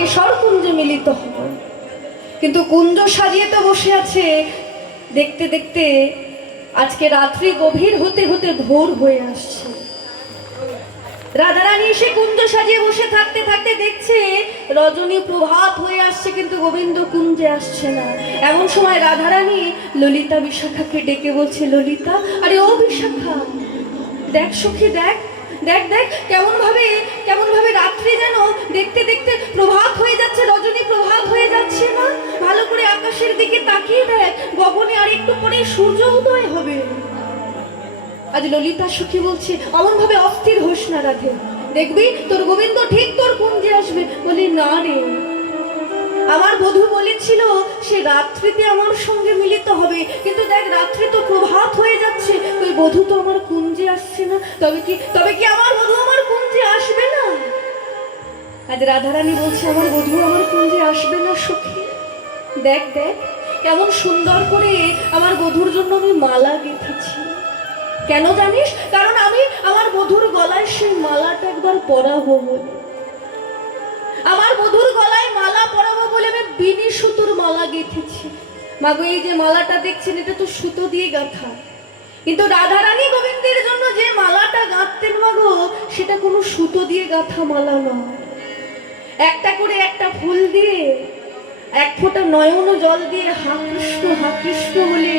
কেশর কুঞ্জে মিলিত হব। কিন্তু কুঞ্জ সাজিয়ে তো বসে আছে, দেখতে দেখতে আজকে রাত্রি গভীর হতে হতে ভোর হয়ে আসছে। রাধারানী এসে কুঞ্জ সাজিয়ে বসে থাকতে থাকতে দেখছে রজনী প্রভাত হয়ে আসছে, কিন্তু গোবিন্দ কুঞ্জে আসছে না। এমন সময় রাধারানী ললিতা বিশাখাকে ডেকে বলছে, ললিতা, আরে ও বিশাখা, দেখ সখী, দেখ দেখ দেখ কেমন ভাবে রাত্রি যেন দেখতে দেখতে প্রভাত হয়ে যাচ্ছে, রজনী প্রভাত হয়ে যাচ্ছে না। ভালো করে আকাশের দিকে তাকিয়ে দেখ, গগনে আর একটু পরে সূর্য উদয় হবে। আজ ললিতা সখী বলছে, অমন ভাবে অস্থির হোস না রাধে, দেখবি তোর গোবিন্দ ঠিক তোর কুঞ্জে আসবে। বলি, না রে, আমার বধূ বলেছিল সে রাত্রিতে আমার সঙ্গে মিলিত হবে, কিন্তু দেখ রাত্রি তো প্রভাত হয়ে যাচ্ছে, ওই বধূ তো আমার কুঞ্জে আসছে না। তবে কি আমার বধূ আমার কুঞ্জে আসবে না? আজ রাধারানী বলছে, আমার বধূ আমার কুঞ্জে আসবে না সখী। দেখ দেখ কেমন সুন্দর করে আমার বধূর জন্য আমি মালা গেঁথেছি। কেন জানিস? কারণ আমি আমার বধূর গলায় সেই মালাটা একবার পরাবো বলে, আমার বধূর গলায় মালা পরাবো বলে আমি বিনি সুতোর মালা গেঁথেছি। মাগো, এই যে মালাটা দেখছেন এটা তো সুতো দিয়ে গাঁথা, কিন্তু রাধারানী গোবিন্দের জন্য যে মালাটা গাঁথতেন মাগো, সেটা কোনো সুতো দিয়ে গাঁথা মালা নয়। একটা করে একটা ফুল দিয়ে, এক ফোঁটা নয়ন জল দিয়ে হা কৃষ্ণ বলে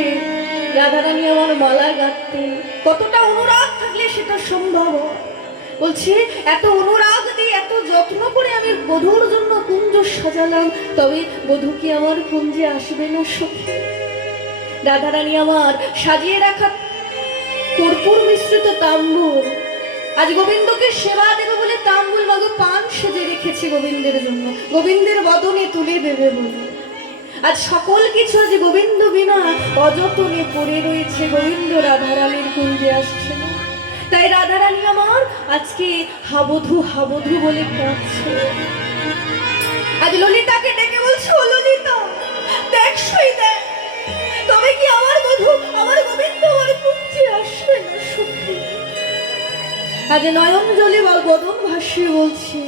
রাধারানী আমার মালা গাঁথতেন। কতটা অনুরাগ থাকলে সেটা সম্ভব। বলছে, এত অনুরাগ দিয়ে এত যত্ন করে আমি বধূর জন্য কুঞ্জ সাজালাম, তবে বধূ কি আমার কুঞ্জে আসবে না সখী? রাধারানী আমার সাজিয়ে রাখা কর্পূর মিশ্রিত তাম্বুল, আজ গোবিন্দকে সেবা দেবে বলে তাম্বুল মাগো পান সেজে রেখেছি গোবিন্দের জন্য, গোবিন্দের বদনে তুলে দেবে বলে। আজ সকল কিছু আজ গোবিন্দ বিনা অযতনে পড়ে রয়েছে, গোবিন্দ রাধারানীর কুঞ্জে আসছে না। তাই রাধারানী আমার আজকে হাবধু হাবধু বলে কাঁদছে। আজ ললিতাকে ডেকে বলছে, ও ললিতা, দেখ সই দেখ, তবে কি আমার বধূ আমার গোবিন্দ আমার কুঞ্জে আসবে না সখী? আজ নয়ন জলে বদন ভাসিয়ে বলছে,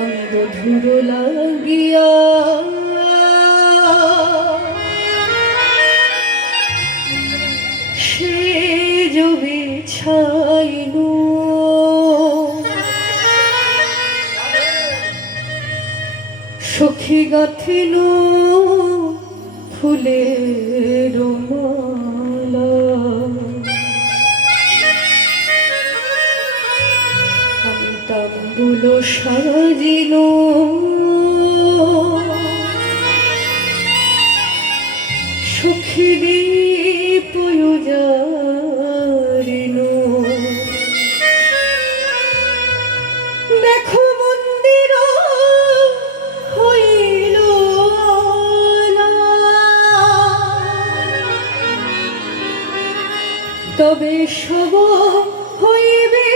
আমি বধূর লাগিয়া সে জবি ছাইনু, সখী গাথিনু ফুলের মালা, আমি তাম্বুল সাজিনু সখী দীপ জারিনু। দেখো মন্দির হইল তবে সব হইবে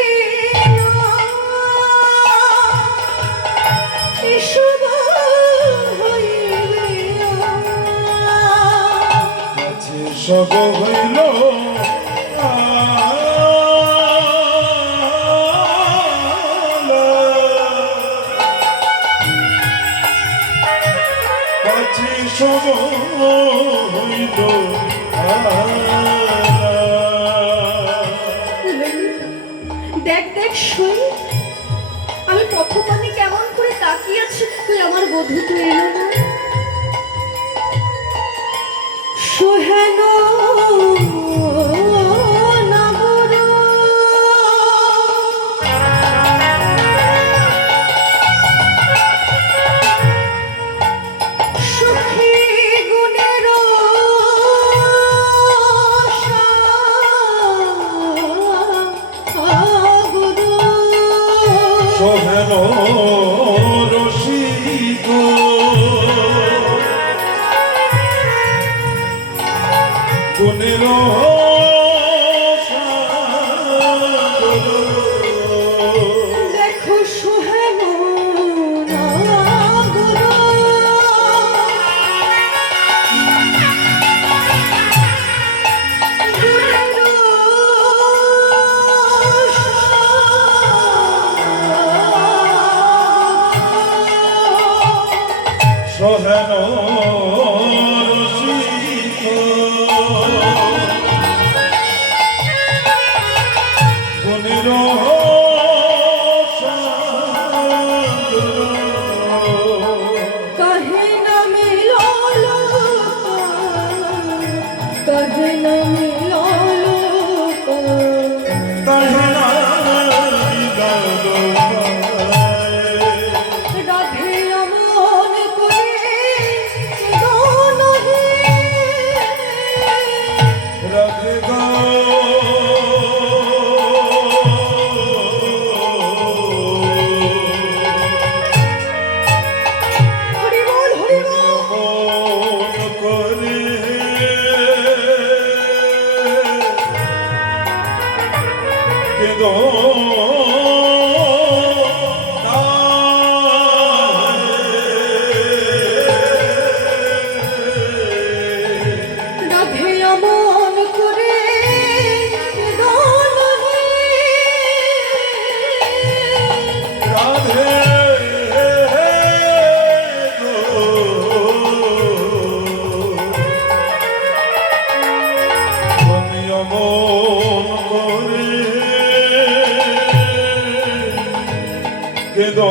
সব হইবে, সব হইল সব হইল। দেখ দেখ সই, আমি পথপানে কেমন করে তাকিয়ে আছি, তুই আমার বধূ তো এলো না। সোহেন নগর সখী গুণের সোহেন রসিক সহেন রসিক গুণের कहे न मिलो कहे न मिलो राधे अमन करे दोनों ही রাধে গো हरि बोल মন করে কেদো राधे अमन करे दोनों ही রাধে মন করে কেদো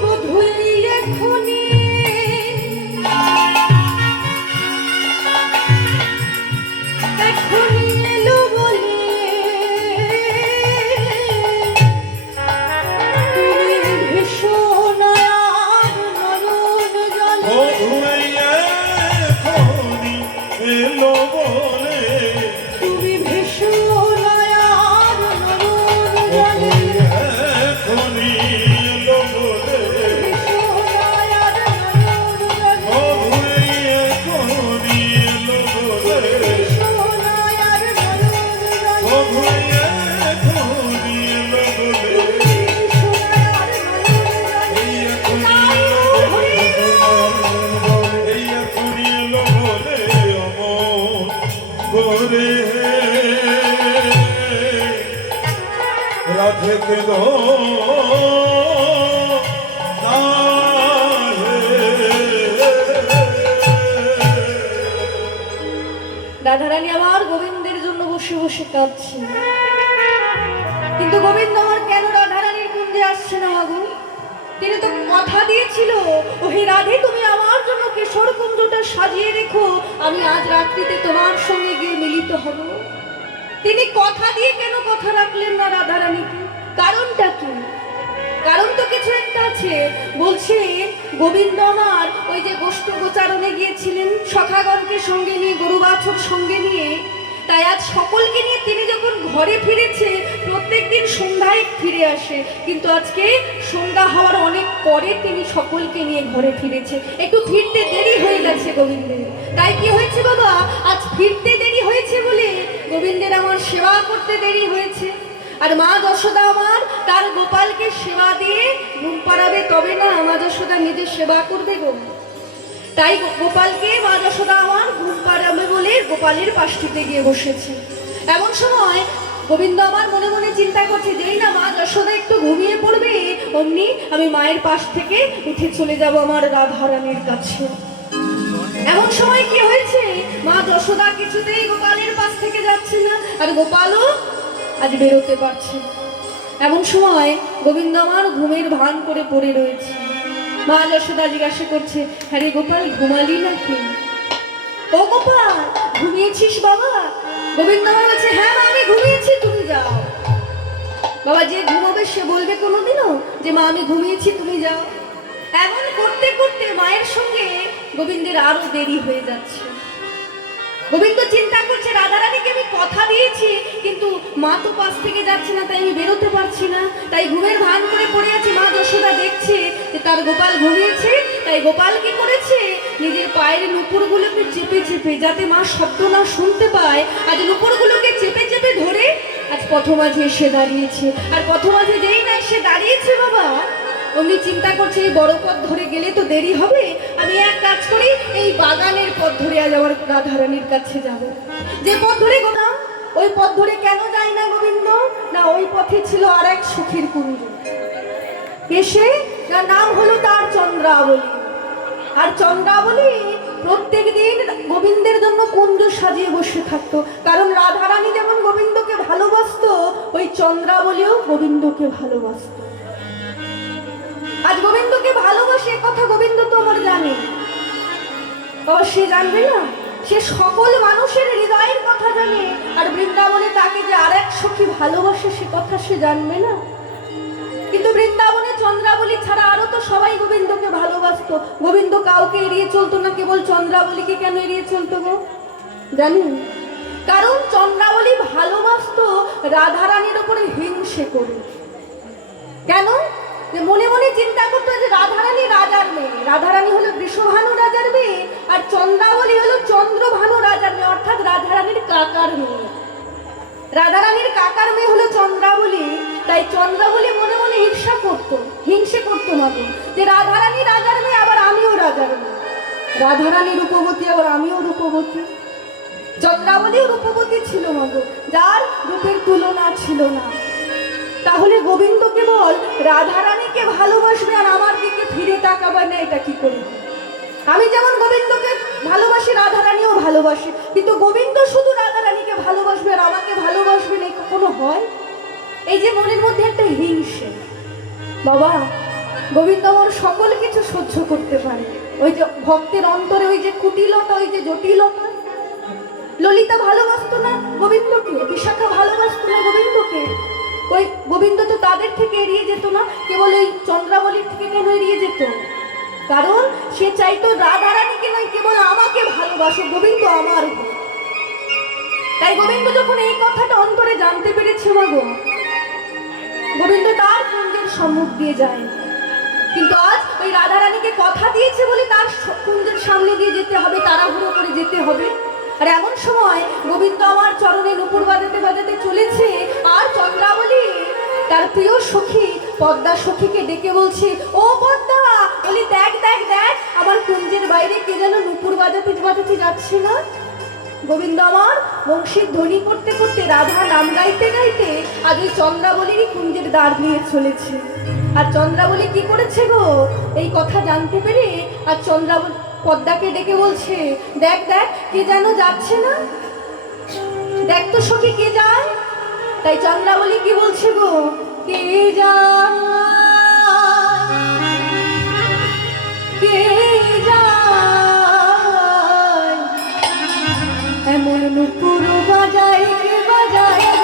মধুই এখনি এখনি এলো বলে তুমি ভীষণ আর নয়ন জলে এলো বলে তুমি ভীষণ আর নয়ন জলে এখনি এলো বলে ভীষণ আর নয়ন জলে এখনি এলো বলে ভীষণ আর নয়ন জলে এখনি এলো বলে ভীষণ আর নয়ন জলে রাধে কে দো রাধারানী আবার গোবিন্দের জন্য বসে বসে কাঁদছে, কিন্তু গোবিন্দ আমার কেন রাধারানীর কুঞ্জে আসছে না মাগো? তিনি তো কথা দিয়েছিল, ও হে রাধে তুমি আমার জন্য কিশোর কুঞ্জটা সাজিয়ে রেখো, আমি আজ রাত্রিতে তোমার সঙ্গে গিয়ে মিলিত হব। তিনি কথা দিয়ে কেন কথা রাখলেন না রাধারানীকে? কারণটা কি? কারণ তো কিছু একটা আছে। বলছে গোবিন্দ আমার ওই যে গোষ্ঠ গোচারণে গিয়েছিলেন সখাগণকে সঙ্গে নিয়ে, গরু বাছুর সঙ্গে নিয়ে, তাই আজ সকলকে নিয়ে তিনি যখন ঘরে ফিরেছে প্রত্যেকদিন সন্ধ্যায় ফিরে আসে, কিন্তু আজকে সন্ধ্যা হওয়ার অনেক পরে তিনি সকলকে নিয়ে ঘরে ফিরেছে। একটু ফিরতে দেরি হয়ে গেছে গোবিন্দের। তাই কি হয়েছে বাবা, আজ ফিরতে দেরি হয়েছে বলে গোবিন্দের আমার সেবা করতে দেরি হয়েছে। আর মা যশোদা আমার তার গোপালকে সেবা দিয়ে ঘুম পাড়াবে, তবে না মা যশোদা নিজে সেবা করবে গো। তাই গোপালকে মা যশোদা আমার ঘুম পাড়াবে বলে গোপালের পাশটিতে গিয়ে বসেছে। এমন সময় গোবিন্দ আমার মনে মনে চিন্তা করছে, যেই না মা যশোদা একটু ঘুমিয়ে পড়বে অমনি আমি মায়ের পাশ থেকে উঠে চলে যাব আমার রাধারানীর কাছে। এমন সময় কি হয়েছে, মা যশোদা কিছুতেই গোপালের পাশ থেকে যাচ্ছে না, আর গোপালও আজ বেরোতে পারছে। এমন সময় গোবিন্দ আমার ঘুমের ভান করে পড়ে রয়েছে। মা যশোদা জিজ্ঞাসা করছে, হ্যাঁ রে গোপাল ঘুমালি নাকি? ও গোপাল ঘুমিয়েছিস বাবা? গোবিন্দ আমার বলছে, হ্যাঁ মা আমি ঘুমিয়েছি, তুমি যাও। বাবা যে ঘুমাবে সে বলবে কোনোদিনও যে মা আমি ঘুমিয়েছি তুমি যাও? এমন করতে করতে মায়ের সঙ্গে গোবিন্দের আরো দেরি হয়ে যাচ্ছে। গোবিন্দ চিন্তা করছে, রাধারানীকে আমি কথা দিয়েছি কিন্তু মা তো পাশ থেকে যাচ্ছে না, তাই আমি বেরোতে পারছি না, তাই ঘুমের ভান করে পড়ে আছে। মা যশোদা দেখছে যে তার গোপাল ঘুমিয়েছে, তাই গোপাল কি করেছে, নিজের পায়ের নুপুরগুলোকে চেপে চেপে, যাতে মা শব্দ না শুনতে পায়, আজ নুপুরগুলোকে চেপে চেপে ধরে আজ পথমাঝে এসে দাঁড়িয়েছে। আর পথমাঝে যেই না এসে দাঁড়িয়েছে বাবা, অমনি চিন্তা করছে এই বড় পথ ধরে গেলে তো দেরি হবে, আমি এক কাজ করি এই বাগানের পথ ধরে আজ আমার রাধারানীর কাছে যাব। যে পথ ধরে গোলাম ওই পথ ধরে কেন যায় না গোবিন্দ? না ওই পথে ছিল আর এক সুখের কুঞ্জ। এসে যার নাম হলো তার চন্দ্রাবলী। আর চন্দ্রাবলী প্রত্যেক দিন গোবিন্দের জন্য কুঞ্জ সাজিয়ে বসে থাকতো, কারণ রাধারানী যেমন গোবিন্দকে ভালোবাসতো, ওই চন্দ্রাবলীও গোবিন্দকে ভালোবাসতো। আজ গোবিন্দকে ভালোবাসে কথা গোবিন্দ তো আমার জানে, সে জানবে না? সে সকল মানুষের হৃদয়ের কথা জানে। আর বৃন্দাবনে তাকে যে আর এক সখী ভালোবাসে সে কথা সে জানবে না। কিন্তু বৃন্দাবনে চন্দ্রাবলী ছাড়া আরো তো সবাই গোবিন্দকে ভালোবাসতো। গোবিন্দ কাউকে এড়িয়ে চলতো না, কেবল চন্দ্রাবলীকে কেন এড়িয়ে চলতো গো জানেন? কারণ চন্দ্রাবলী ভালোবাসতো রাধারানীর উপরে হিংসে করে। কেন? যে মনে মনে চিন্তা করতো যে রাধারানী রাজার মেয়ে, রাধারানী হলো বৃষভানু রাজার মেয়ে, আর চন্দ্রাবলী হলো চন্দ্রভানু রাজার মেয়ে, অর্থাৎ রাধারানীর কাকার মেয়ে। রাধারানীর কাকার মেয়ে হলো চন্দ্রাবলী। তাই চন্দ্রাবলী মনে মনে হিংসে করতো মাগো, যে রাধারানী রাজার মেয়ে আবার আমিও রাজার মেয়ে, রাধারানী রূপবতী আবার আমিও রূপবতী। চন্দ্রাবলীও রূপবতী ছিল মাগো, যার রূপের তুলনা ছিল না। তাহলে গোবিন্দ কেবল রাধারানীকে ভালোবাসবে আর আমার দিকে ফিরে তাকাবে না, এটা কি করে? আমি যেমন গোবিন্দকে ভালোবাসি, রাধারানীও ভালোবাসি, কিন্তু গোবিন্দ শুধু রাধারানীকে ভালোবাসবে আর আমাকে ভালোবাসবে না, কখনো হয়? এই যে মনের মধ্যে একটা হিংসে। বাবা, গোবিন্দ আমার সকল কিছু সহ্য করতে পারে। ওই যে ভক্তের অন্তরে ওই যে কুটিলতা, ওই যে জটিলতা। ললিতা ভালোবাসতো না গোবিন্দকে, বিশাখা ভালোবাসতো না গোবিন্দকে। ওই গোবিন্দ তো তাদের থেকে এড়িয়ে যেত না, কেবল ওই চন্দ্রাবলীর থেকে কেন এড়িয়ে যেত? কারণ সে চাইতো রাধারানীকে নয়, কেবল আমাকে ভালোবাসো, গোবিন্দ আমার। তাই গোবিন্দ যখন এই কথাটা অন্তরে জানতে পেরেছে মাগো, গোবিন্দ তার কুঞ্জের সম্মুখ দিয়ে যায়। কিন্তু আজ ওই রাধারানীকে কথা দিয়েছে বলে তার কুঞ্জের সামনে দিয়ে যেতে হবে, তাড়াহুড়ো করে যেতে হবে। আর এমন সময় গোবিন্দ আমার চরণে নূপুর বাজাতে বাজাতে চলেছে, আর চন্দ্রাবলী তার প্রিয় সখী পদ্মা সখীকে ডেকে বলছে, ও পদ্মা, বলি দেখ দেখ দেখ, আমার কুঞ্জের বাইরে কে যেন নূপুর বাজাতে বাজাতে যাচ্ছে না? গোবিন্দ আমার বংশীর ধ্বনি করতে করতে, রাধা নাম গাইতে গাইতে আজ ওই চন্দ্রাবলীরই কুঞ্জের দ্বার দিয়ে চলেছে। আর চন্দ্রাবলী কি করেছে গো, এই কথা জানতে পেরে আর চন্দ্রাবলী পদ্মাকে ডেকে বলছে, দেখ দেখ কে যেন যাচ্ছে না, দেখ তো সখী কে যায়। তাই চন্দ্রাবলী কি বলছে গো, কে যায়, কে যায়, এমন নূপুর বাজায় কে বাজায় গো,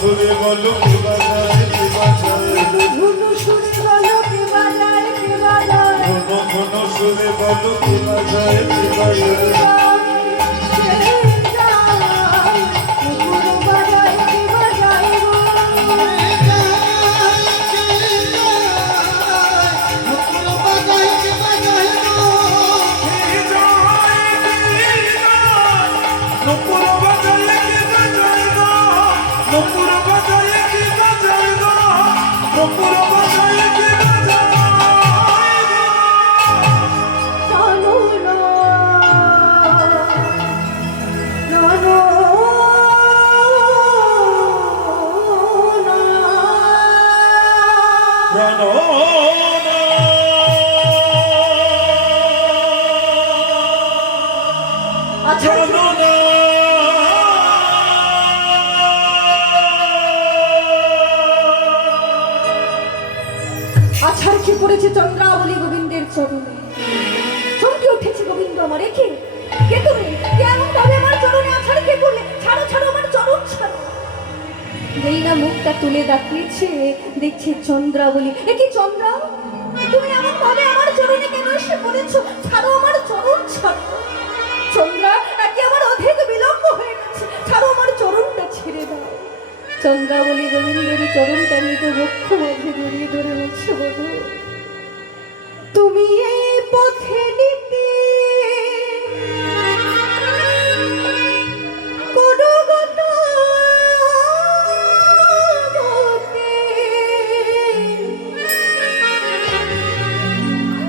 সুরে বলো কে বাজায় কে বাজায়, ধুনু সুরে বলো কে বাজায় কে বাজায়, ঘন সুরে বলো কে বাজায় কে বাজায়। আচ্ছা জননা আছাড় খেয়ে পড়েছে চন্দ্রাবলী গোবিন্দের চরণে। চমকে উঠেছে গোবিন্দ আমার, একে কে তুমি? কেমন ভাবে আমার চরণে আছাড় খেয়ে পড়লে? ছাড়ো ছাড়ো আমার চরণ ছাড়ো। যেই না মুখটা তুলে তাকিয়েছে, দেখছে চন্দ্রাবলী। একে চন্দ্রা, তুমি এমন ভাবে আমার চরণে কেন এসে পড়েছো? ছাড়ো আমার চরণ ছাড়ো। চন্দ্রা, একে আমার অধিক বিলম্ব হয়ে গেছে, ছাড়ো আমার চরণটা ছেড়ে দাও। চন্দ্রাবলী গোবিন্দের চরণটা নিতে বক্ষ মাঝে জড়িয়ে ধরে বলছে, বধূ তুমি এই পথে নিতে করগত গতে।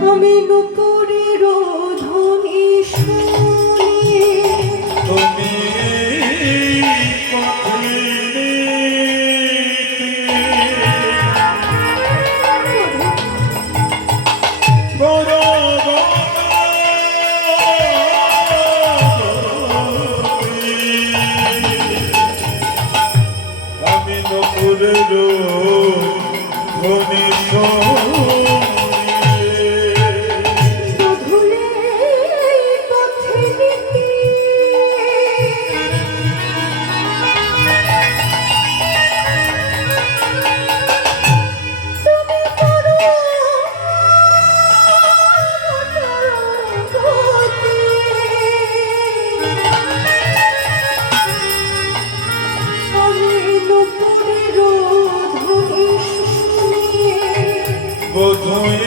আমি নুপুরের ধ্বনি শুনি, তুমি আমি নকুলের ধ্বনি বধূরে পথে নিতে তুমি করো গতি। আমি নুপুরের ধ্বনি শুনি, বোধই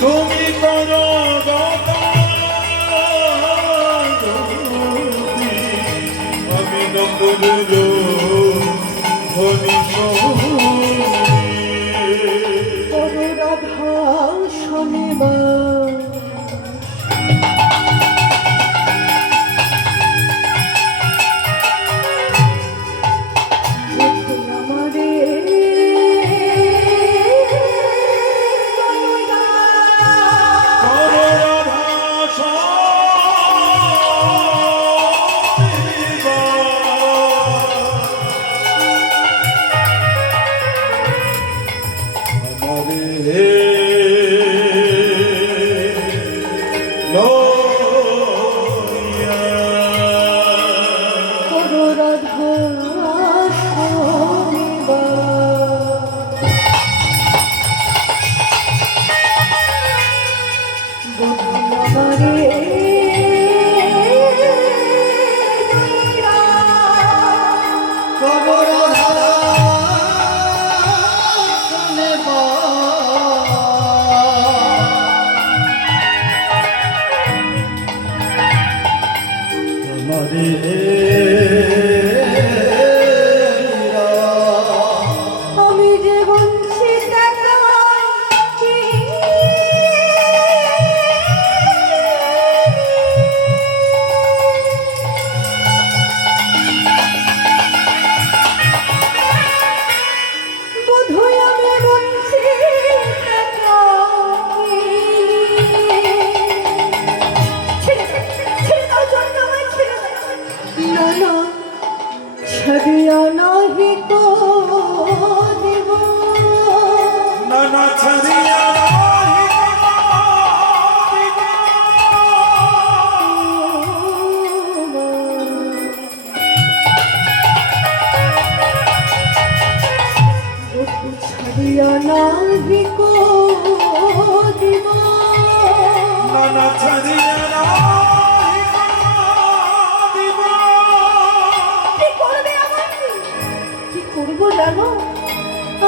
তুমি করো আমি নকুলের ধ্বনি করো রাধা শনিবার। আমারে করো রাধা শনিবার। বধূ আমারে আমি যে বঞ্চিত একাকী, বোধহয় আমি বঞ্চিত একাকী। ছেড়ে দাও চন্দ্র, আমায় ছেড়ে দাও। না না, ছাড়িয়া নাহি কো দেব। নানা ছাড়িয়া বধূ ছাড়িয়া নাহি কো দেব। নানা ছাড়িয়া কি করবে আমাকে? কি করবো জানো?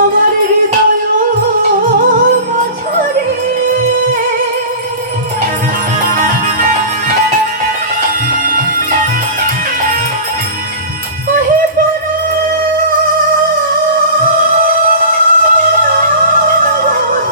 আমার হৃদয় মাঝারে কহে পরা আমার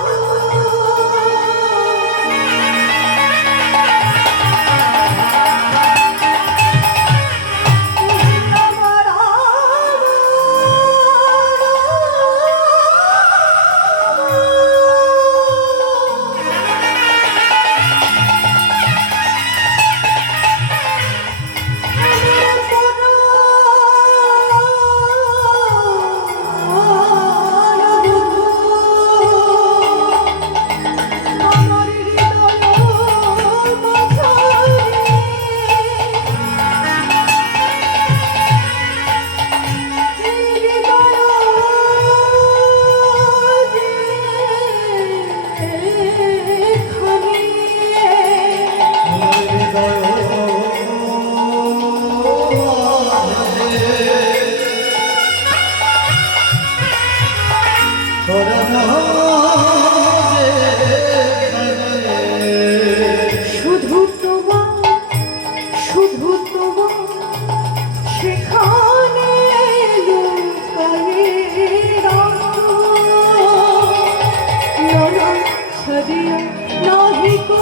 শুধু তোমার সেখানে লুকায়ে রাখো নয়ন ছাড়িয়া নাহি কো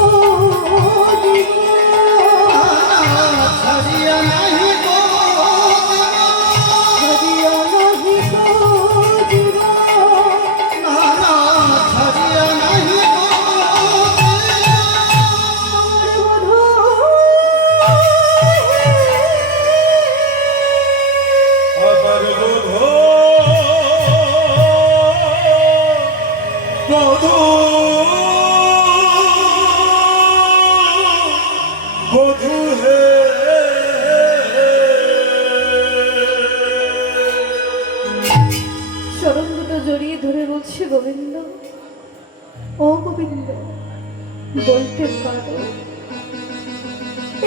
ছাড়িয়া নাহি কো দিব আমার বোধ বধূ বধূ হে চরণ দুটো জড়িয়ে ধরে বলছে গোবিন্দ, ও গোবিন্দ, বলতে পারো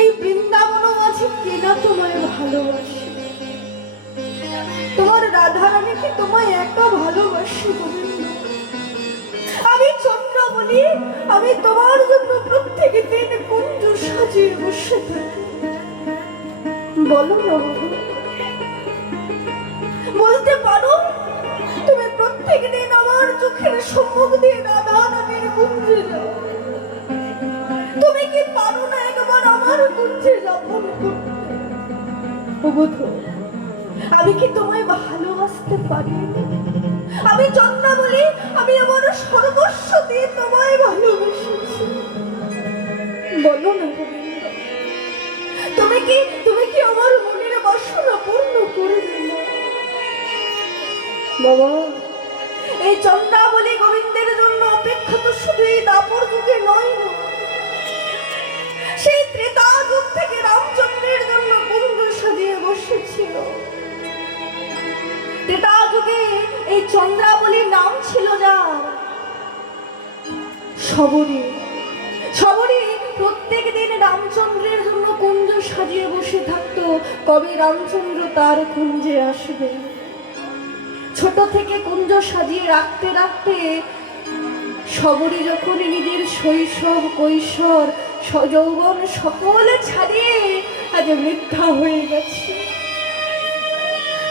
এই বৃন্দাবন মাঝে কেনা তোমায় ভালোবাসে? তোমার রাধারানী কি তোমায় একা ভালোবাসে গোবিন্দ? আমি চন্দ্রাবলী, আমি তোমার জন্য প্রত্যেক দিন কুঞ্জ সাজিয়ে বসে থাকি। বলো না বাবু, বলতে পারো তুমি প্রত্যেক দিন আমার চোখের সম্মুখ দিয়ে রাধারানীর কুঞ্জে যাও? তুমি কি পারো না একবার আমার কুঞ্জে যাপন করতে? ও বধূ, আমি কি তোমায় ভালোবাসতে পারি? আমি চন্দ্রাবলী, আমি আমার সর্বস্ব দিয়ে তোমায় ভালোবেসেছি। বলো না গোবিন্দ, তুমি কি আমার মনের বাসনা পূর্ণ করে দিলে? বাবা, এই চন্দ্রাবলী গোবিন্দের জন্য অপেক্ষা তো শুধু এই দাপর যুগে নয়, সেই ত্রেতা যুগ থেকে রামচন্দ্রের জন্য কুঞ্জ সাজিয়ে বসেছিল। ত্রেতা যুগে এই চন্দ্রাবলীর নাম ছিল যার শবরী। শবরী প্রত্যেক দিন রামচন্দ্রের জন্য কুঞ্জ সাজিয়ে বসে থাকতো, কবে রামচন্দ্র তার কুঞ্জে আসবে। ছোট থেকে কুঞ্জ সাজিয়ে রাখতে রাখতে শবরী যখন নিজের শৈশব কৈশোর যৌবন সকলে ছাড়িয়ে আজ বৃদ্ধা হয়ে গেছে,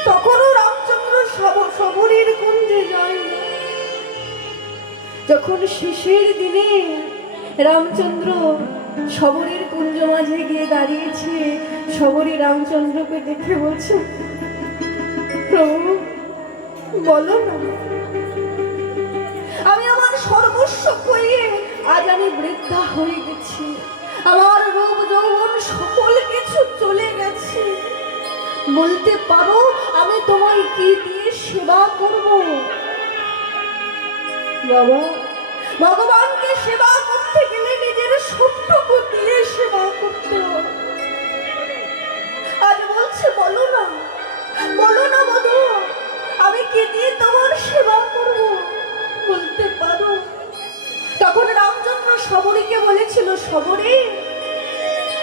তখনও রামচন্দ্র শবরীর কুঞ্জে যায় না। যখন শেষের দিনে রামচন্দ্র শবরীর কুঞ্জ মাঝে গিয়ে দাঁড়িয়েছে, শবরী রামচন্দ্রকে দেখে বলছে, প্রভু বলো না, আমি আমার সর্বস্ব খইয়ে আজ আমি বৃদ্ধা হয়ে গেছি, আমার রূপ যৌবন সকল কিছু চলে গেছে, বলতে পারো আমি তোমায় কি দিয়ে সেবা করব? বাবা, ভগবানকে সেবা করতে গেলে নিজের সবটুকু দিয়ে সেবা করতে হয়। আজ বলছে বলো না বধূ, আমি কি দিয়ে তোমার সেবা করব? বলতে পারো? তখন রামচন্দ্র শবরীকে বলেছিল, শবরী,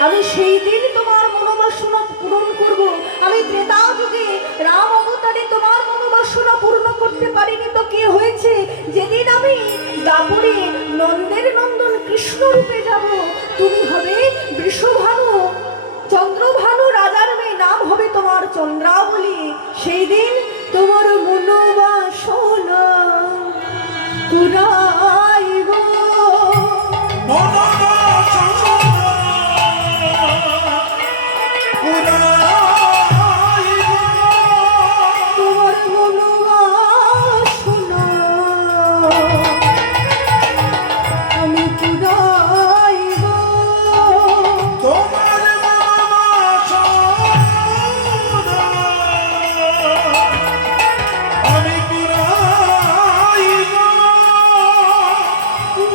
আমি সেই দিন তোমার মনোবাসনা পূরণ করব। আমি ত্রেতা যুগে রাম অবতারে তোমার মনোবাসনা পূর্ণ করতে পারিনি তো কি হয়েছে? যেদিন আমি দাপরে নন্দের নন্দন কৃষ্ণ রূপে যাব, তুমি হবে বৃষভানু, চন্দ্রভানু রাজার মেয়ে, নাম হবে তোমার চন্দ্রাবলী। সেই দিন তোমার মনোবাসনা পুরাইব। তোমার মনোবাসনা আমি পুরাইব।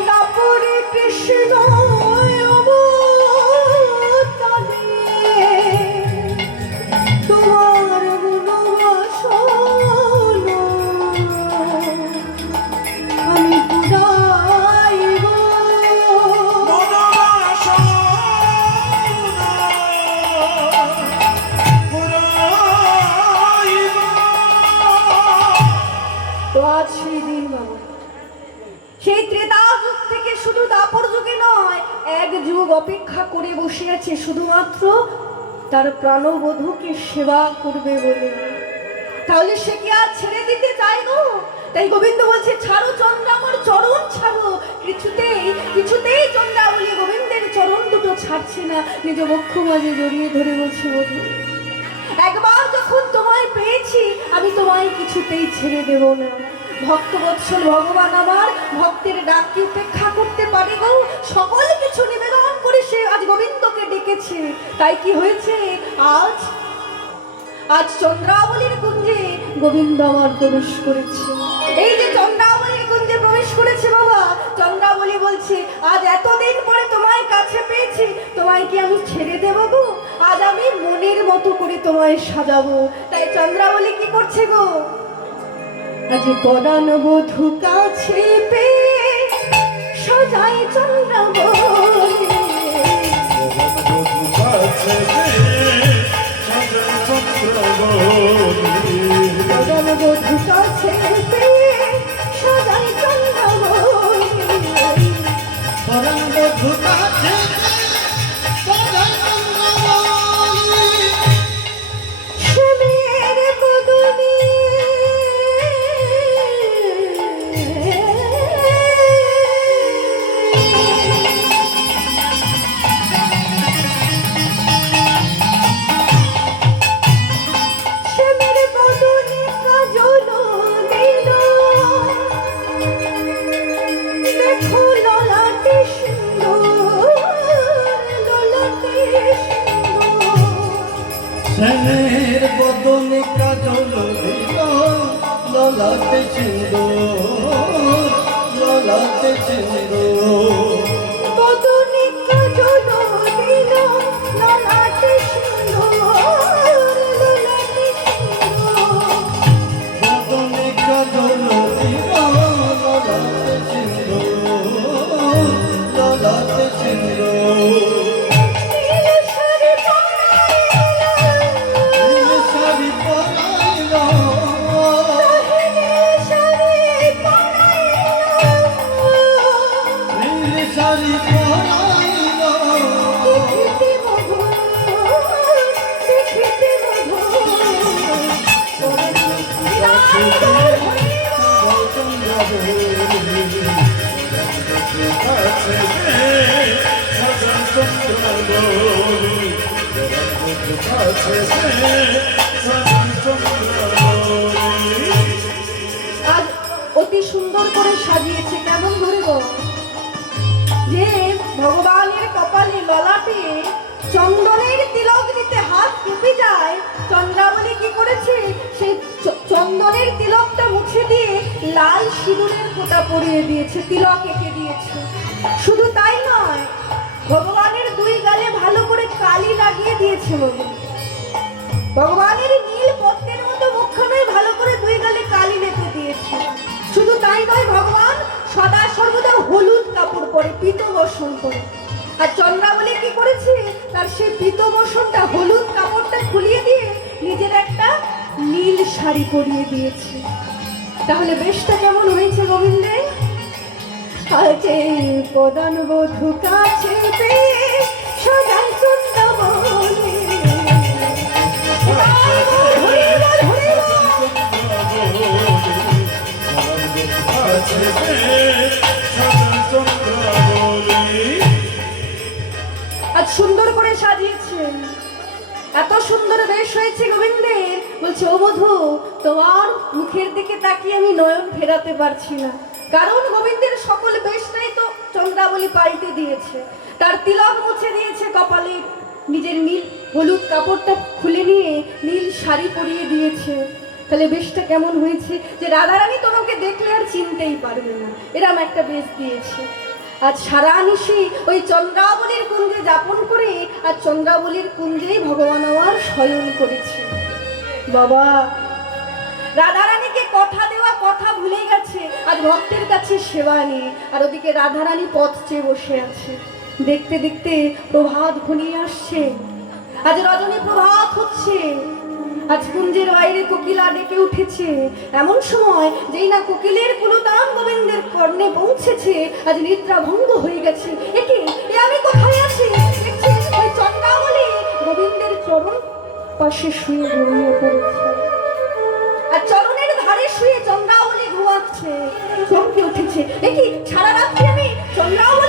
দাপরে কৃষ্ণ এক যুগ অপেক্ষা করে বসে আছে শুধুমাত্র তার প্রাণবধূকে সেবা করবে বলে। তাহলে সে কি আর ছেড়ে দিতে চায় গো? তাই গোবিন্দ বলছে, ছাড়ো চন্দ্রামর চরণ ছাড়ো। কিছুতেই চন্দ্রাবলী গোবিন্দের চরণ দুটো ছাড়ছে না, নিজ বক্ষ মাঝে জড়িয়ে ধরে বলছে, বধূ একবার যখন তোমায় পেয়েছি আমি তোমায় কিছুতেই ছেড়ে দেব না। ভক্তবৎসল ভগবান আমার ভক্তের ডাক কি উপেক্ষা করতে পারে গো? সকল কিছু নিবেদন করে সে আজ গোবিন্দকে ডেকেছে। তাই কি হয়েছে, আজ চন্দ্রাবলীর কুঞ্জে গোবিন্দ আমার প্রবেশ করেছে। এই যে চন্দ্রাবলীর কুঞ্জে প্রবেশ করেছে বাবা, চন্দ্রাবলী বলছে, আজ এতদিন পরে তোমায় কাছে পেয়েছি, তোমায় কি আমি ছেড়ে দেবো গো? আজ আমি মনের মতো করে তোমায় সাজাবো। তাই চন্দ্রাবলী কি করছে গো? আজ পরাণ বধূ কাছে পেয়ে সাজাই চন্দ্রাবলী, পরাণ বধূ কাছে পেয়ে সাজাই চন্দ্রাবলী, পরাণ বধূ কাছে শ্যামের বদনে কাজল দিল, দেখো ললাটে সুন্দর, ললাটে সুন্দর। শ্যামের বদনে কাজল দিল, ললাটে সিন্দুর, ললাটে সিন্দুর। বদনে কাজল দিল, ললাটে সুন্দর, ললাটে সুন্দর। বদনে কাজল দিল, ললাটে সিন্দুর, ললাটে সিন্দুর। নীল শাড়ি পরাইলা, নীল শাড়ি পরাইল, নীল শাড়ি পরাইলা, নীল শাড়ি পরাইল। দেখিতে মধুর, দেখিতে মধুর। আজ অতি সুন্দর করে সাজিয়েছে, কেমন ধরে গো? যে ভগবানের কপালে ললাটে চন্দনের তিলক দিতে হাত কেঁপে যায়, চন্দ্রাবলী কি করেছে? সেই চন্দনের তিলকটা মুছে দিয়ে লাল সিঁদুরের ফোঁটা পরিয়ে দিয়েছে, তিলক এঁকে দিয়েছে। শুধু তাই নয়, ভগবানের দুই গালে ভালো করে কালি লাগিয়ে দিয়েছে। ভগবানের নীল পদ্মের মতো মুখখানায় ভালো করে দুই গালে কালি লেপে দিয়েছে। শুধু তাই নয়, ভগবান সদা সর্বদা হলুদ কাপড় পরে, পীত বসন পরে। আর চন্দ্রাবলী কি করেছে? তার সেই পীত বসনটা, হলুদ কাপড়টা খুলিয়ে দিয়ে নিজের একটা নীল শাড়ি পরিয়ে দিয়েছে। তাহলে বেশটা কেমন হয়েছে গোবিন্দের? আজ পদান বধূ কাছে পেয়ে সদাই চন্দ্রাবলী, আজ সুন্দর করে সাজিয়েছেন, এত সুন্দর বেশ হয়েছে গোবিন্দের। বলছে, ও বধূ, তোমার মুখের দিকে তাকিয়ে আমি নয়ন ফেরাতে পারছি না, কারণ গোবিন্দের সকল বেশটাই তো চন্দ্রাবলী পাল্টে দিয়েছে। তার তিলক মুছে দিয়েছে কপালে, নিজের নীল হলুদ কাপড়টা খুলে নিয়ে নীল শাড়ি পরিয়ে দিয়েছে। তাহলে বেশটা কেমন হয়েছে? যে রাধারানী তোমাকে দেখলে আর চিনতেই পারবে না, এরম একটা বেশ দিয়েছে। আজ সারা নিশি ওই চন্দ্রাবলীর কুঞ্জে যাপন করে, আর চন্দ্রাবলীর কুঞ্জেই ভগবান আমার শয়ন করেছে। বাবা, রাধারানীকে কথা দেওয়া কথা ভুলে গেছে, আজ ভক্তের কাছে সেবা নিয়ে। আর ওদিকে রাধারানী পথ চেয়ে বসে আছে। দেখতে দেখতে প্রভাত ঘনিয়ে আসছে, আজ রজনী প্রভাত হচ্ছে। আজ কুঞ্জের বাইরে কোকিলা ডেকে উঠেছে। এমন সময় যেই না কোকিলের কুলতান গোবিন্দের কর্ণে পৌঁছেছে, আজ নিদ্রা ভঙ্গ হয়ে গেছে। একে এ আমি কোথায় আছি দেখছিস ওই চন্দ্রাবলী গোবিন্দের চরণ পাশে শুয়ে ঘুমিয়ে পড়েছে আর চরণের ধারে শুয়ে চন্দ্রাবলী ঘুমাচ্ছে চমকে উঠেছে দেখি সারা রাত্রি আমি চন্দ্রাবলী